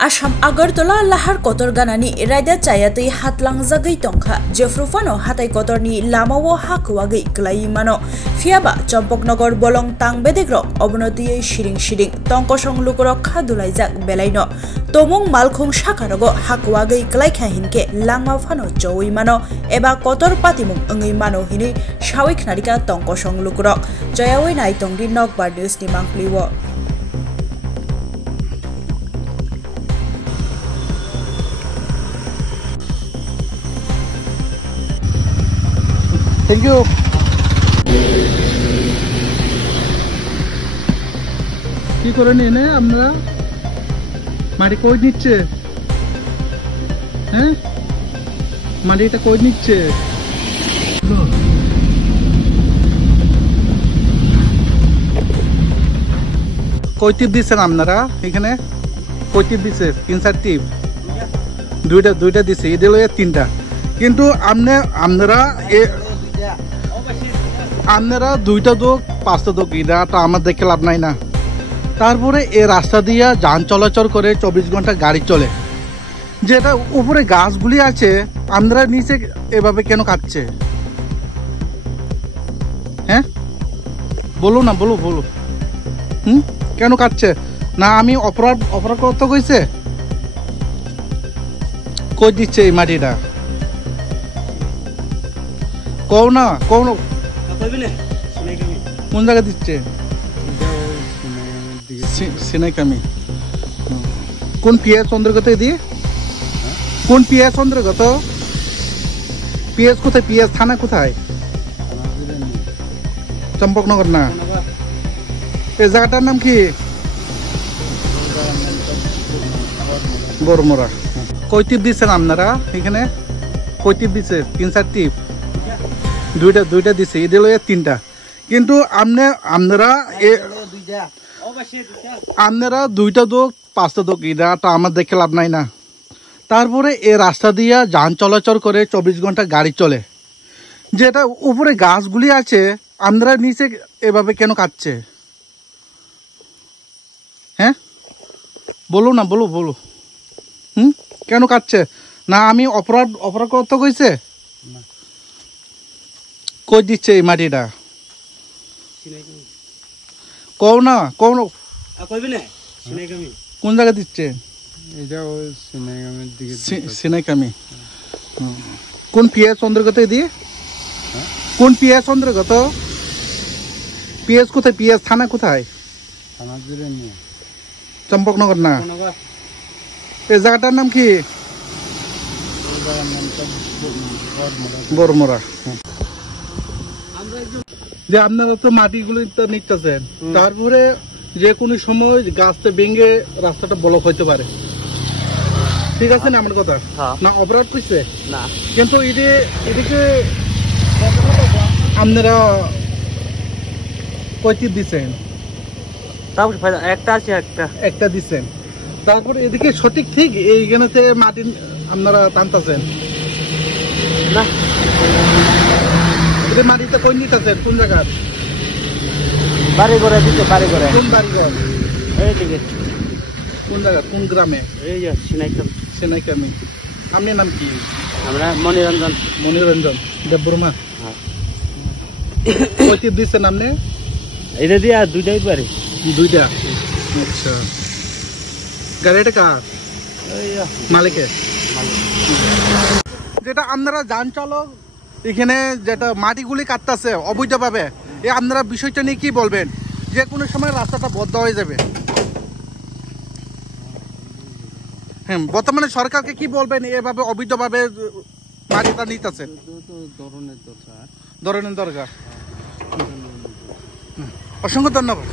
Asam Agartala lahar kotor ganani raida chayatei hatlangjagei tongkha jefrufano hatai kotorni lamawo hakwagei klai mano fiaba Champoknogor bolong tangbedegro obonotiyei shiring tongkosong lukorok khadulaijak belaino tomung malkhung sakarogo hakwagei klai khahinke langma phano joi mano eba kotor patimung ongei mano hini shawi khnarika tongkosong lukorok jayawei nai tongdi nokbar news ni mangpliwo. Thank you. কি করে নিয়ে আমরা মাটি কই নিচ্ছে হ্যাঁ মাটিটা কই নিচ্ছে কই টিপ দিচ্ছেন আপনারা এখানে কই টিপ দিচ্ছে 3-4 টিপ দুইটা দিচ্ছে এদের লয়ে 3টা কিন্তু আপনারা 2টা দোক 5টা দোক এটা তো আমার দেখে লাভ নাই না তারপরে এই রাস্তা দিয়ে যান চলাচল করে 24 ঘন্টা গাড়ি চলে যেটা উপরে গাছগুলি আছে আপনারা নিচে এভাবে কেন কাটছে হ্যাঁ বলো না বলো কেন কাটছে না আমি অপরাধ করতে কইছে কই দিচ্ছে এই মাটিটা কও না কোন জায়গা দিচ্ছে সিনাইকামি কোন পিএস অন্তর্গত দিয়ে কোন পিএস অন্তর্গত পিএস কোথায় পিএস থানা কোথায় চম্পকনগর না এই জায়গাটার নাম কি বড়মোড়া কই টিপ দিচ্ছেন আপনারা এখানে কই টিপ দিচ্ছে 3-4 টিপ দুইটা দিচ্ছে এদের লয়ে 3টা কিন্তু আপনারা 2টা দোক 5টা দোক এটা তো আমার দেখে লাভ নাই না তারপরে এই রাস্তা দিয়ে যান চলাচল করে 24 ঘন্টা গাড়ি চলে যেটা উপরে গাছগুলি আছে আপনারা নিচে এভাবে কেন কাটছে হ্যাঁ বলো না বলো কেন কাটছে না আমি অপরাধ করতে কইছে কই দিচ্ছে এই মাটিটা কও না কোন জায়গা দিচ্ছে সিনাইকামি কোন পিএস অন্তর্গত দিয়ে কোন পিএস অন্তর্গত পিএস কোথায় পিএস থানা কোথায় চম্পকনগর না এই জায়গাটার নাম কি বড়মোড়া যে আপনারা তো মাটিগুলি তো নিতেছেন তারপরে যে কোনো সময় গাছটা ভেঙে রাস্তাটা ব্লক হইতে পারে ঠিক আছে না আমার কথা না অপরাধ করছে না কিন্তু এদিকে আপনারা কয় টিপ দিচ্ছেন একটা দিচ্ছেন তারপরে এদিকে সঠিক ঠিক এইখানে মাটি আপনারা টানতেছেন না মাটিটা কই নিতেছেন কোন জায়গার বাড়ি ঘরে দিতে বাড়ি ঘরে কোন বাড়ি ঘর এইদিকে কোন জায়গা কোন গ্রামে এই যে সিনাইকামি আপনার নাম কি আমরা মনিরঞ্জন দেববর্মা হ্যাঁ কই টিপ দিচ্ছেন আপনি এটা দিয়ে আর 2টাই পারে 2টা আচ্ছা গাড়িটা কার মালিকের যেটা আপনারা যান চালক এখানে যেটা মাটিগুলি কাটতেছে অবৈধভাবে আপনারা বিষয়টা নিয়ে কি বলবেন যে কোনো সময় রাস্তাটা বন্ধ হয়ে যাবে হ্যাঁ বর্তমানে সরকারকে কি বলবেন এভাবে অবৈধভাবে মাটিটা নিতেছে ধরনের দরকার অসংখ্য ধন্যবাদ।